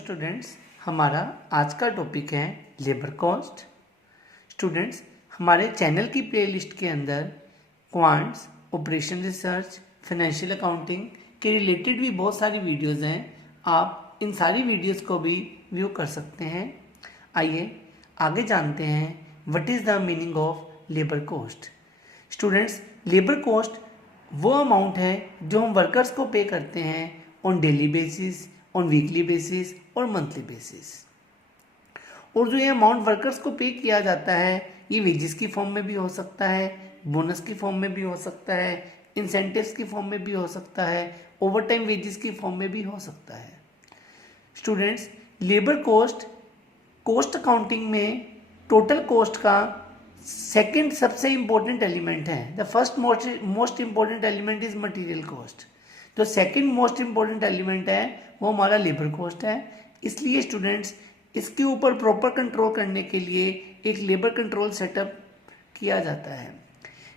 Students, हमारा आज का टॉपिक है लेबर कॉस्ट। स्टूडेंट्स, हमारे चैनल की प्लेलिस्ट के अंदर quants, operation research, financial accounting के रिलेटेड भी बहुत सारी वीडियोस हैं। आप इन सारी वीडियोस को भी व्यू कर सकते हैं। आइए आगे जानते हैं what is the meaning of labour cost. Students, labour cost वो अमाउंट है जो हम वर्कर्स को पे करते हैं on daily basis, on weekly basis और मंथली बेसिस। और जो ये अमाउंट वर्कर्स को पे किया जाता है ये वेजेस की फॉर्म में भी हो सकता है, बोनस की फॉर्म में भी हो सकता है, इंसेंटिव्स की फॉर्म में भी हो सकता है, ओवर टाइम वेजेस की फॉर्म में भी हो सकता है। स्टूडेंट्स, लेबर कॉस्ट अकाउंटिंग में टोटल कॉस्ट का सेकंड सबसे इंपॉर्टेंट एलिमेंट है। The first most important element is material cost. जो सेकंड मोस्ट इंपॉर्टेंट एलिमेंट है वो हमारा लेबर कॉस्ट है। इसलिए स्टूडेंट्स, इसके ऊपर प्रॉपर कंट्रोल करने के लिए एक लेबर कंट्रोल सेटअप किया जाता है।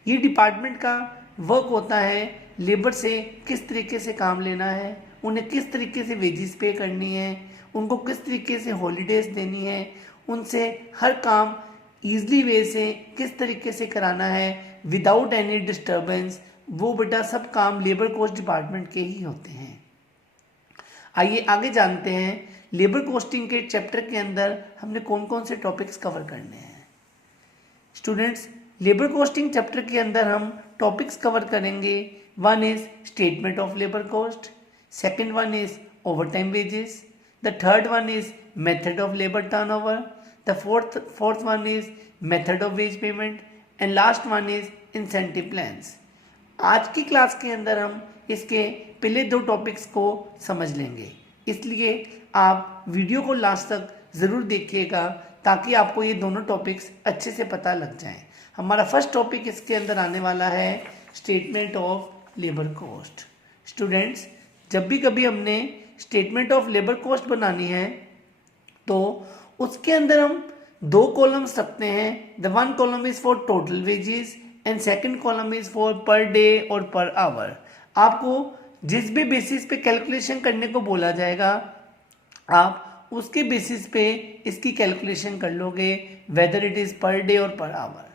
ये डिपार्टमेंट का वर्क होता है लेबर से किस तरीके से काम लेना है, उन्हें किस तरीके से वेजेस पे करनी है, उनको किस तरीके से हॉलीडेज देनी है, उनसे हर काम ईजली वे से किस तरीके से कराना है विदाउट एनी डिस्टर्बेंस। वो बेटा सब काम लेबर कॉस्ट डिपार्टमेंट के ही होते हैं। आइए आगे जानते हैं लेबर कॉस्टिंग के चैप्टर के अंदर हमने कौन कौन से टॉपिक्स कवर करने हैं। स्टूडेंट्स, लेबर कॉस्टिंग चैप्टर के अंदर हम टॉपिक्स कवर करेंगे। One is statement of labour cost, second one is over time wages, the third one is method of labour turnover, the fourth one is method of ways payment and last one is incentive plans. आज की class के अंदर हम इसके पहले दो topics को समझ लेंगे, इसलिए आप वीडियो को लास्ट तक ज़रूर देखिएगा ताकि आपको ये दोनों टॉपिक्स अच्छे से पता लग जाएं। हमारा फर्स्ट टॉपिक इसके अंदर आने वाला है statement of labour cost. Students, जब भी कभी हमने स्टेटमेंट ऑफ लेबर कॉस्ट बनानी है तो उसके अंदर हम दो कॉलम्स रखते हैं। The one column is for total wages and second column is for per day और पर आवर। आपको जिस भी बेसिस पे कैलकुलेशन करने को बोला जाएगा आप उसके बेसिस पे इसकी कैलकुलेशन कर लोगे, whether it is per day और पर आवर।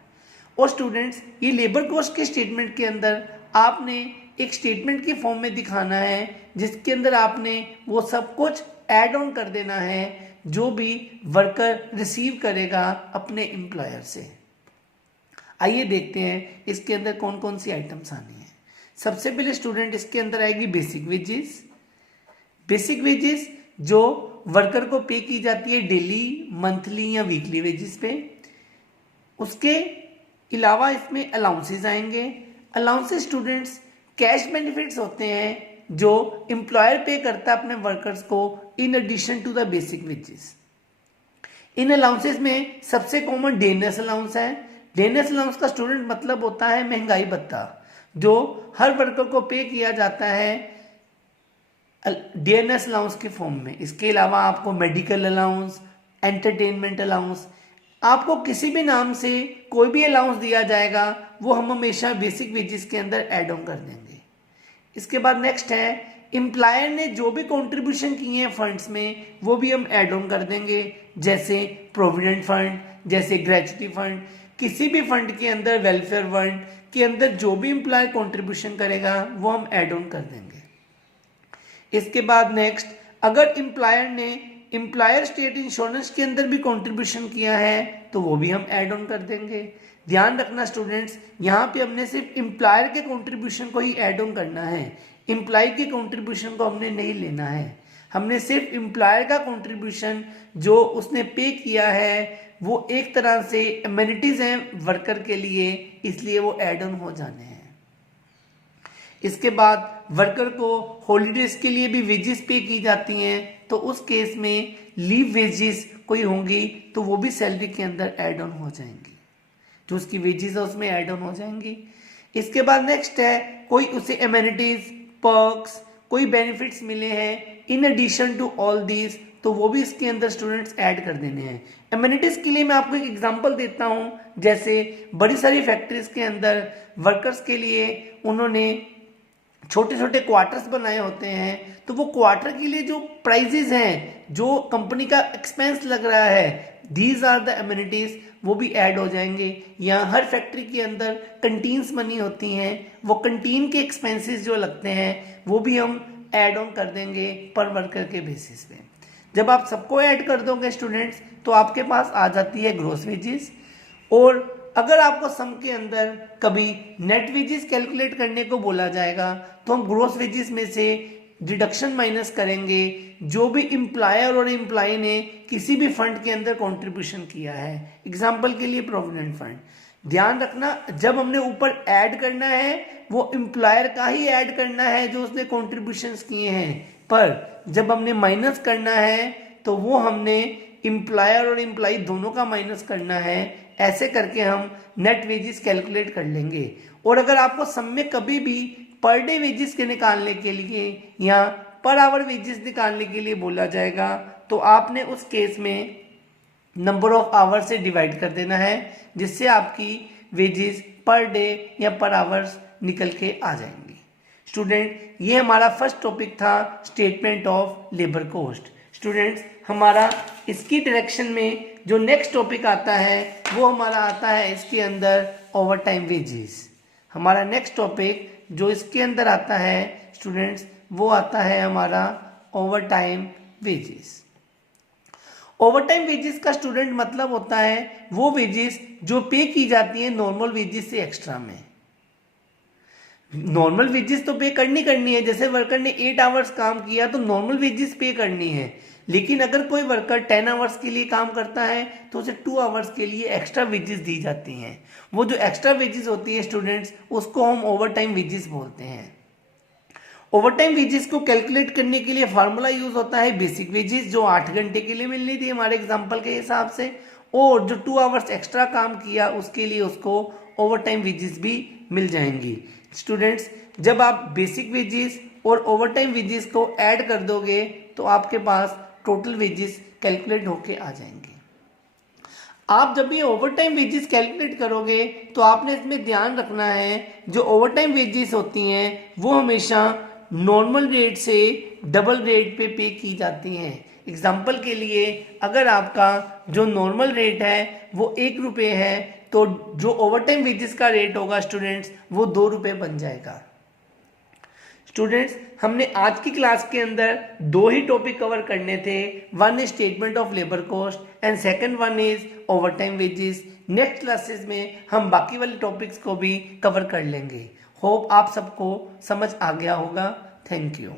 और स्टूडेंट्स, ये लेबर कॉस्ट के स्टेटमेंट के अंदर आपने एक स्टेटमेंट की फॉर्म में दिखाना है जिसके अंदर आपने वो सब कुछ ऐड ऑन कर देना है जो भी वर्कर रिसीव करेगा अपने एम्प्लॉयर से। आइए देखते हैं इसके अंदर कौन कौन सी आइटम्स आनी है। सबसे पहले स्टूडेंट इसके अंदर आएगी बेसिक वेजेस। बेसिक वेजेस जो वर्कर को पे की जाती है डेली, मंथली या वीकली वेजेस पे। उसके अलावा इसमें अलाउंसेस आएंगे। अलाउंसेस स्टूडेंट्स कैश बेनिफिट्स होते हैं जो एम्प्लॉयर पे करता है अपने वर्कर्स को in addition to the basic wages. इन अलाउंसेस में सबसे कॉमन डेनेस अलाउंस है। डेनेस अलाउंस का स्टूडेंट मतलब होता है महंगाई भत्ता जो हर वर्कर को पे किया जाता है डीएनएस अलाउंस के फॉर्म में। इसके अलावा आपको मेडिकल अलाउंस, एंटरटेनमेंट अलाउंस, आपको किसी भी नाम से कोई भी अलाउंस दिया जाएगा वो हम हमेशा बेसिक वेजेस के अंदर ऐड ऑन कर देंगे। इसके बाद नेक्स्ट है एम्प्लॉयर ने जो भी कंट्रीब्यूशन किए हैं फंड्स में वो भी हम ऐड ऑन कर देंगे, जैसे प्रोविडेंट फंड, जैसे ग्रेच्युटी फंड। किसी भी फंड के अंदर, वेलफेयर फंड के अंदर जो भी एम्प्लॉयर कंट्रीब्यूशन करेगा वो हम ऐड ऑन कर देंगे। इसके बाद नेक्स्ट, अगर एम्प्लॉयर ने एम्प्लॉयर स्टेट इंश्योरेंस के अंदर भी कंट्रीब्यूशन किया है तो वो भी हम ऐड ऑन कर देंगे। ध्यान रखना स्टूडेंट्स, यहाँ पे हमने सिर्फ एम्प्लॉयर के कंट्रीब्यूशन को ही ऐड ऑन करना है, एम्प्लॉय के कंट्रीब्यूशन को हमने नहीं लेना है। हमने सिर्फ एम्प्लॉयर का कंट्रीब्यूशन जो उसने पे किया है वो एक तरह से एमिनिटीज हैं वर्कर के लिए, इसलिए वो ऐड ऑन हो जाने हैं। इसके बाद वर्कर को हॉलीडेज के लिए भी वेजेस पे की जाती हैं तो उस केस में लीव वेजेस कोई होंगी तो वो भी सैलरी के अंदर ऐड ऑन हो जाएंगी, जो उसकी वेजेस है उसमें ऐड ऑन हो जाएंगी। इसके बाद नेक्स्ट है कोई उसे एमिनिटीज, पर्क्स, कोई बेनिफिट्स मिले हैं in addition to all these तो वो भी इसके अंदर स्टूडेंट्स ऐड कर देने हैं। एमिनिटीज के लिए मैं आपको एक एग्जांपल देता हूँ, जैसे बड़ी सारी फैक्ट्रीज के अंदर वर्कर्स के लिए उन्होंने छोटे छोटे क्वार्टर्स बनाए होते हैं, तो वो क्वार्टर के लिए जो प्राइजेज हैं, जो कंपनी का एक्सपेंस लग रहा है, दीज आर द एमिनिटीज, वो भी ऐड हो जाएंगे। या हर फैक्ट्री के अंदर कंटीन्स बनी होती हैं, वो कंटीन के एक्सपेंसेस जो लगते हैं वो भी हम ऐड ऑन कर देंगे पर वर्कर के बेसिस पे। जब आप सबको ऐड कर दोगे स्टूडेंट्स, तो आपके पास आ जाती है ग्रॉस वेजेस। और अगर आपको सम के अंदर कभी नेट वेजेस कैलकुलेट करने को बोला जाएगा, तो हम ग्रॉस वेजेस में से डिडक्शन माइनस करेंगे जो भी एम्प्लॉयर और एम्प्लॉय ने किसी भी फंड के अंदर कंट्रीब्यूशन किया है। एग्जांपल के लिए प्रोविडेंट फंड। ध्यान रखना, जब हमने ऊपर ऐड करना है वो एम्प्लॉयर का ही ऐड करना है जो उसने कॉन्ट्रीब्यूशंस किए हैं, पर जब हमने माइनस करना है तो वो हमने एम्प्लॉयर और एम्प्लॉय दोनों का माइनस करना है। ऐसे करके हम नेट वेजेस कैलकुलेट कर लेंगे। और अगर आपको सम में कभी भी पर डे वेजेस के निकालने के लिए या पर आवर वेजेस निकालने के लिए बोला जाएगा, तो आपने उस केस में नंबर ऑफ आवर से डिवाइड कर देना है, जिससे आपकी वेजेस पर डे या पर आवर्स निकल के आ जाएंगी। स्टूडेंट, ये हमारा फर्स्ट टॉपिक था, statement of labour cost. Students, हमारा इसकी डायरेक्शन में जो नेक्स्ट टॉपिक आता है वो हमारा आता है इसके अंदर ओवर टाइम वेजेस। हमारा नेक्स्ट टॉपिक जो इसके अंदर आता है स्टूडेंट्स, वो आता है हमारा over time wages. Over time wages का स्टूडेंट मतलब होता है वो वेजेस जो पे की जाती है नॉर्मल वेजेस से एक्स्ट्रा में। नॉर्मल वेजेस तो पे करनी है, जैसे वर्कर ने 8 आवर्स काम किया तो नॉर्मल वेजेस पे करनी है। लेकिन अगर कोई वर्कर 10 आवर्स के लिए काम करता है तो उसे 2 आवर्स के लिए एक्स्ट्रा वेजेस दी जाती हैं। वो जो एक्स्ट्रा वेजेस होती है स्टूडेंट्स, उसको हम ओवर टाइम वेजेस बोलते हैं। ओवर टाइम वेजेस को कैलकुलेट करने के लिए फार्मूला यूज होता है बेसिक वेजेस, जो 8 घंटे के लिए मिलनी थी हमारे एग्जाम्पल के हिसाब से, और जो 2 आवर्स एक्स्ट्रा काम किया उसके लिए उसको ओवर टाइम वेजेस भी मिल जाएंगी। स्टूडेंट्स, जब आप बेसिक वेजेस और ओवर टाइम वेजेस को ऐड कर दोगे तो आपके पास टोटल वेजेस कैलकुलेट होके आ जाएंगे। आप जब ये ओवर टाइम वेजेस कैलकुलेट करोगे तो आपने इसमें ध्यान रखना है, जो ओवर टाइम वेजेस होती हैं वो हमेशा नॉर्मल रेट से डबल रेट पे की जाती हैं। एग्जाम्पल के लिए, अगर आपका जो नॉर्मल रेट है वो 1 रुपये है, तो जो ओवर टाइम वेजेस का रेट होगा स्टूडेंट्स वो 2 रुपये बन जाएगा। स्टूडेंट्स, हमने आज की क्लास के अंदर 2 ही टॉपिक कवर करने थे। One is statement of labour cost and second one is over time wages. Next classes में हम बाकी वाले टॉपिक्स को भी कवर कर लेंगे। होप आप सबको समझ आ गया होगा। Thank you.